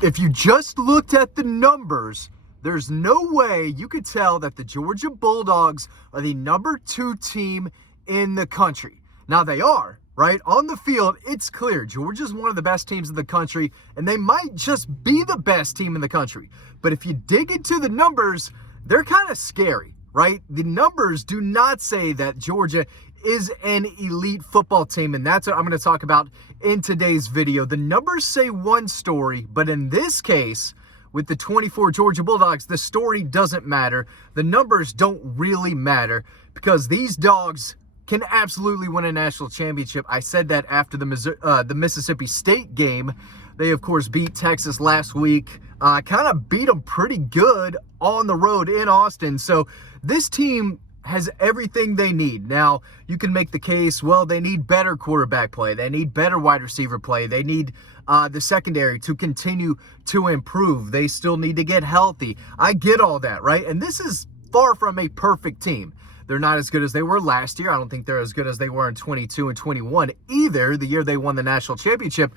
If you just looked at the numbers, there's no way you could tell that the Georgia Bulldogs are the number 2 team in the country. Now they are, right? On the field, it's clear Georgia's one of the best teams in the country, and they might just be the best team in the country. But if you dig into the numbers, they're kind of scary, right? The numbers do not say that Georgia is an elite football team, and that's what I'm going to talk about in today's video. The numbers say one story, but in this case, with the 24 Georgia Bulldogs, the story doesn't matter. The numbers don't really matter because these dogs can absolutely win a national championship. I said that after the Mississippi State game. They, of course, beat Texas last week. Kind of beat them pretty good on the road in Austin. So this team has everything they need. Now, you can make the case, well, they need better quarterback play. They need better wide receiver play. They need the secondary to continue to improve. They still need to get healthy. I get all that, right? And this is far from a perfect team. They're not as good as they were last year. I don't think they're as good as they were in 22 and 21 either, the year they won the national championship.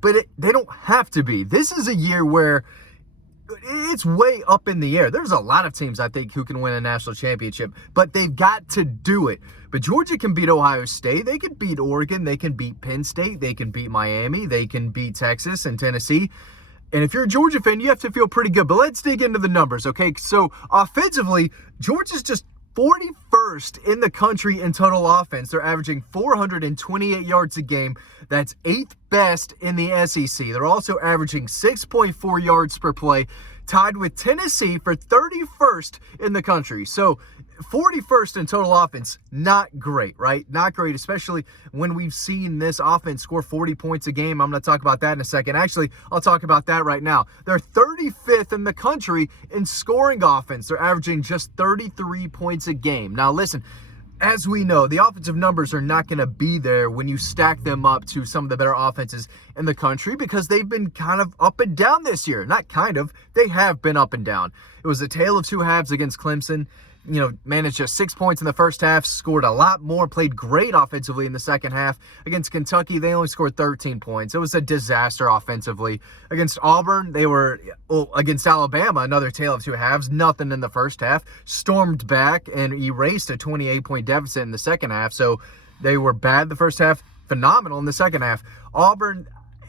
But they don't have to be. This is a year where it's way up in the air. There's a lot of teams, I think, who can win a national championship, but they've got to do it. But Georgia can beat Ohio State. They can beat Oregon. They can beat Penn State. They can beat Miami. They can beat Texas and Tennessee. And if you're a Georgia fan, you have to feel pretty good. But let's dig into the numbers, okay? So offensively, Georgia's just 41st in the country in total offense. They're averaging 428 yards a game. That's 8th best in the SEC. They're also averaging 6.4 yards per play, tied with Tennessee for 31st in the country. So 41st in total offense, not great, right? Not great, especially when we've seen this offense score 40 points a game. I'm going to talk about that in a second. Actually, I'll talk about that right now. They're 35th in the country in scoring offense. They're averaging just 33 points a game. Now, listen, as we know, the offensive numbers are not going to be there when you stack them up to some of the better offenses in the country because they've been kind of up and down this year. Not kind of, they have been up and down. It was a tale of two halves against Clemson. Managed just 6 points in the first half, scored a lot more, played great offensively in the second half. Against Kentucky, they only scored 13 points. It was a disaster offensively. Against Auburn, against Alabama, another tale of two halves, nothing in the first half. Stormed back and erased a 28-point deficit in the second half. So they were bad the first half, phenomenal in the second half. Auburn,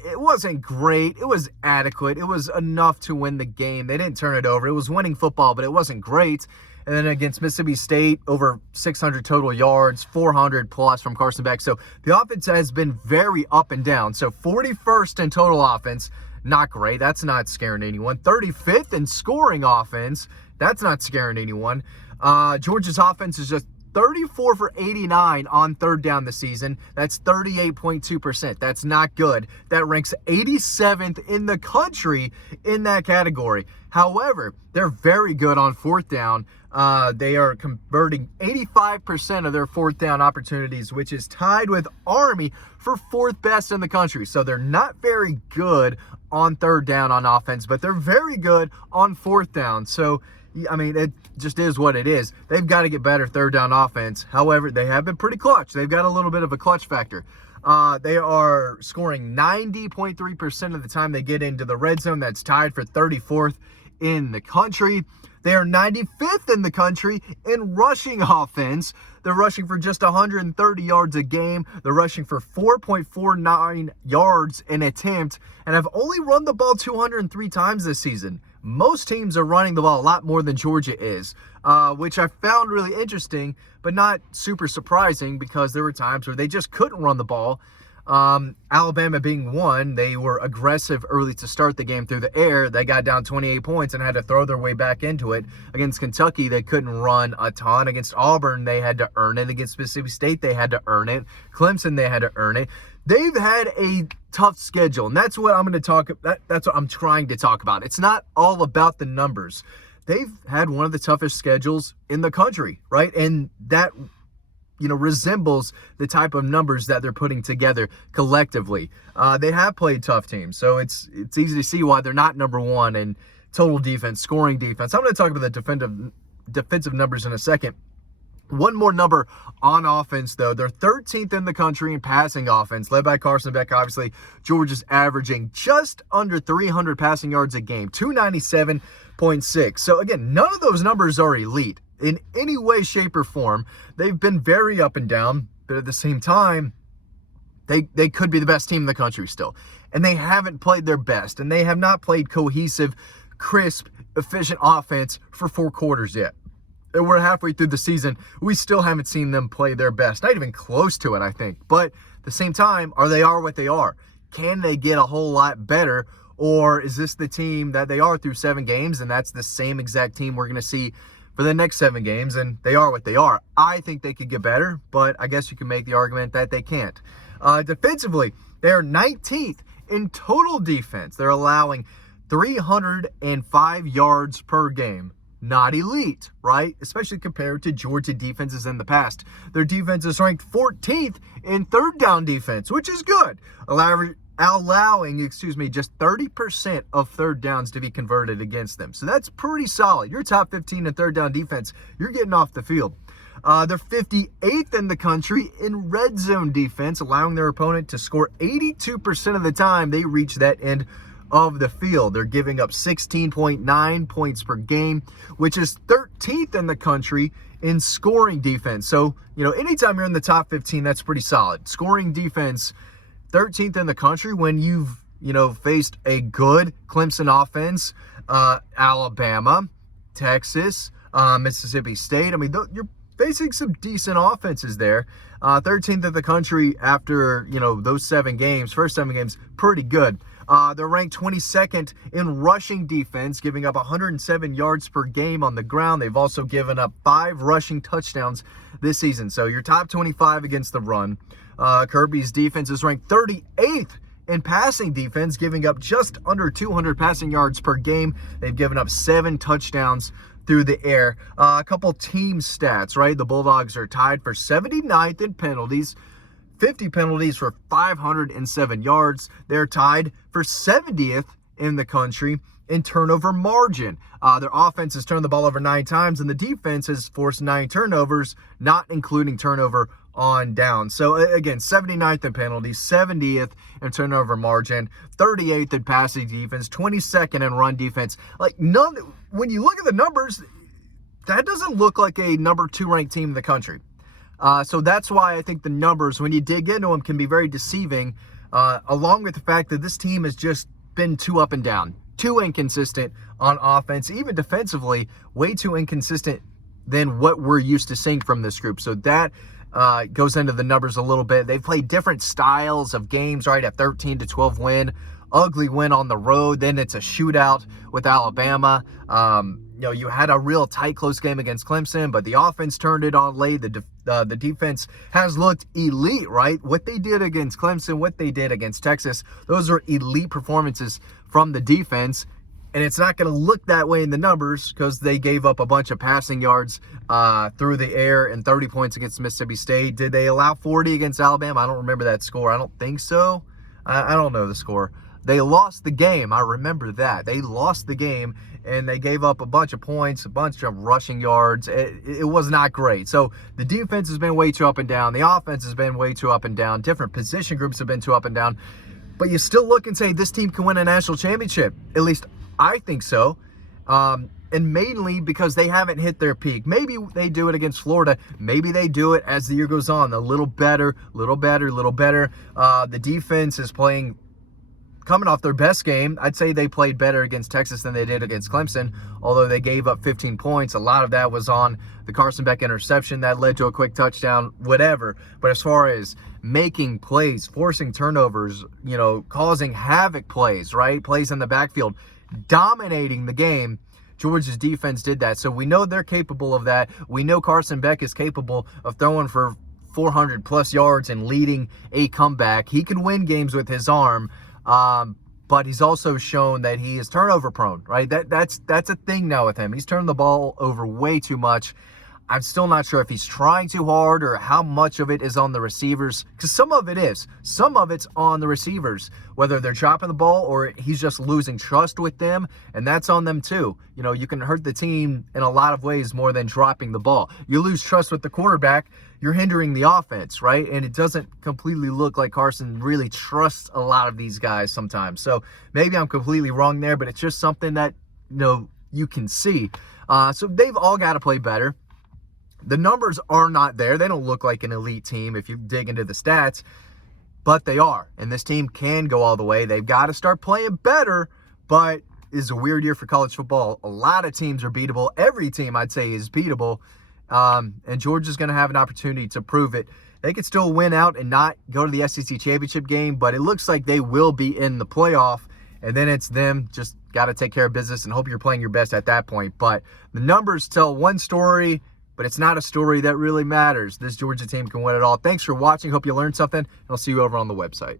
it wasn't great. It was adequate. It was enough to win the game. They didn't turn it over. It was winning football, but it wasn't great. And then against Mississippi State, over 600 total yards, 400 plus from Carson Beck. So the offense has been very up and down. So 41st in total offense, not great. That's not scaring anyone. 35th in scoring offense, that's not scaring anyone. Georgia's offense is just 34 for 89 on third down this season. That's 38.2%. That's not good. That ranks 87th in the country in that category. However, they're very good on fourth down. They are converting 85% of their fourth down opportunities, which is tied with Army for fourth best in the country. So they're not very good on third down on offense, but they're very good on fourth down. So it just is what it is. They've got to get better third down offense. However, they have been pretty clutch. They've got a little bit of a clutch factor. They are scoring 90.3% of the time they get into the red zone. That's tied for 34th in the country. They are 95th in the country in rushing offense. They're rushing for just 130 yards a game. They're rushing for 4.49 yards an attempt and have only run the ball 203 times this season. Most teams are running the ball a lot more than Georgia is, which I found really interesting, but not super surprising because there were times where they just couldn't run the ball. Alabama being one, they were aggressive early to start the game through the air. They got down 28 points and had to throw their way back into it. Against Kentucky, they couldn't run a ton. Against Auburn, they had to earn it. Against Mississippi State, they had to earn it. Clemson, they had to earn it. They've had a tough schedule, and that's what I'm going to talk about. That's what I'm trying to talk about. It's not all about the numbers. They've had one of the toughest schedules in the country, right? And that resembles the type of numbers that they're putting together collectively. They have played tough teams, so it's easy to see why they're not number one in total defense, scoring defense. I'm going to talk about the defensive numbers in a second. One more number on offense, though. They're 13th in the country in passing offense, led by Carson Beck. Obviously, Georgia's averaging just under 300 passing yards a game, 297.6. So, again, none of those numbers are elite in any way, shape, or form. They've been very up and down, but at the same time, they could be the best team in the country still. And they haven't played their best, and they have not played cohesive, crisp, efficient offense for 4 quarters yet. And we're halfway through the season. We still haven't seen them play their best. Not even close to it, I think. But at the same time, they are what they are. Can they get a whole lot better? Or is this the team that they are through 7 games, and that's the same exact team we're going to see for the next 7 games, and they are what they are? I think they could get better, but I guess you can make the argument that they can't. Defensively, they're 19th in total defense. They're allowing 305 yards per game. Not elite, right? Especially compared to Georgia defenses in the past. Their defense is ranked 14th in third down defense, which is good. Allowing just 30% of third downs to be converted against them. So that's pretty solid. You're top 15 in third down defense. You're getting off the field. They're 58th in the country in red zone defense, allowing their opponent to score 82% of the time they reach that end of the field. They're giving up 16.9 points per game, which is 13th in the country in scoring defense. So, anytime you're in the top 15, that's pretty solid. Scoring defense, 13th in the country when you've, faced a good Clemson offense, Alabama, Texas, Mississippi State. I mean, you're facing some decent offenses there. 13th in the country after, those first 7 games, pretty good. They're ranked 22nd in rushing defense, giving up 107 yards per game on the ground. They've also given up 5 rushing touchdowns this season. So you're top 25 against the run. Kirby's defense is ranked 38th in passing defense, giving up just under 200 passing yards per game. They've given up 7 touchdowns through the air. A couple team stats, right? The Bulldogs are tied for 79th in penalties, 50 penalties for 507 yards. They're tied for 70th in the country in turnover margin. Their offense has turned the ball over 9 times, and the defense has forced 9 turnovers, not including turnover on down. So again, 79th in penalties, 70th in turnover margin, 38th in passing defense, 22nd in run defense. When you look at the numbers, that doesn't look like a number 2 ranked team in the country. So that's why I think the numbers, when you dig into them, can be very deceiving, along with the fact that this team has just been too up and down, too inconsistent on offense, even defensively, way too inconsistent than what we're used to seeing from this group. So that goes into the numbers a little bit. They've played different styles of games, right? A 13-12 win, ugly win on the road. Then it's a shootout with Alabama. You had a real tight, close game against Clemson, but the offense turned it on late. The defense has looked elite, right? What they did against Clemson, what they did against Texas, those are elite performances from the defense. And it's not going to look that way in the numbers because they gave up a bunch of passing yards through the air and 30 points against Mississippi State. Did they allow 40 against Alabama? I don't remember that score. I don't think so. I don't know the score. They lost the game. I remember that. They lost the game, and they gave up a bunch of points, a bunch of rushing yards. It was not great. So the defense has been way too up and down. The offense has been way too up and down. Different position groups have been too up and down. But you still look and say this team can win a national championship. At least I think so. And mainly because they haven't hit their peak. Maybe they do it against Florida. Maybe they do it as the year goes on. A little better. The defense is coming off their best game. I'd say they played better against Texas than they did against Clemson, although they gave up 15 points. A lot of that was on the Carson Beck interception that led to a quick touchdown, whatever. But as far as making plays, forcing turnovers, causing havoc plays, right? Plays in the backfield, dominating the game, Georgia's defense did that. So we know they're capable of that. We know Carson Beck is capable of throwing for 400-plus yards and leading a comeback. He can win games with his arm. But he's also shown that he is turnover prone, right? That's a thing now with him. He's turned the ball over way too much. I'm still not sure if he's trying too hard or how much of it is on the receivers, because some of it is. Some of it's on the receivers, whether they're dropping the ball or he's just losing trust with them, and that's on them too. You know, you can hurt the team in a lot of ways more than dropping the ball. You lose trust with the quarterback, you're hindering the offense, right? And it doesn't completely look like Carson really trusts a lot of these guys sometimes. So maybe I'm completely wrong there, but it's just something that, you know, you can see. So they've all got to play better. The numbers are not there. They don't look like an elite team if you dig into the stats, but they are. And this team can go all the way. They've got to start playing better, but it's a weird year for college football. A lot of teams are beatable. Every team, I'd say, is beatable. And Georgia's going to have an opportunity to prove it. They could still win out and not go to the SEC championship game, but it looks like they will be in the playoff. And then it's them just got to take care of business and hope you're playing your best at that point. But the numbers tell one story, but it's not a story that really matters. This Georgia team can win it all. Thanks for watching. Hope you learned something. I'll see you over on the website.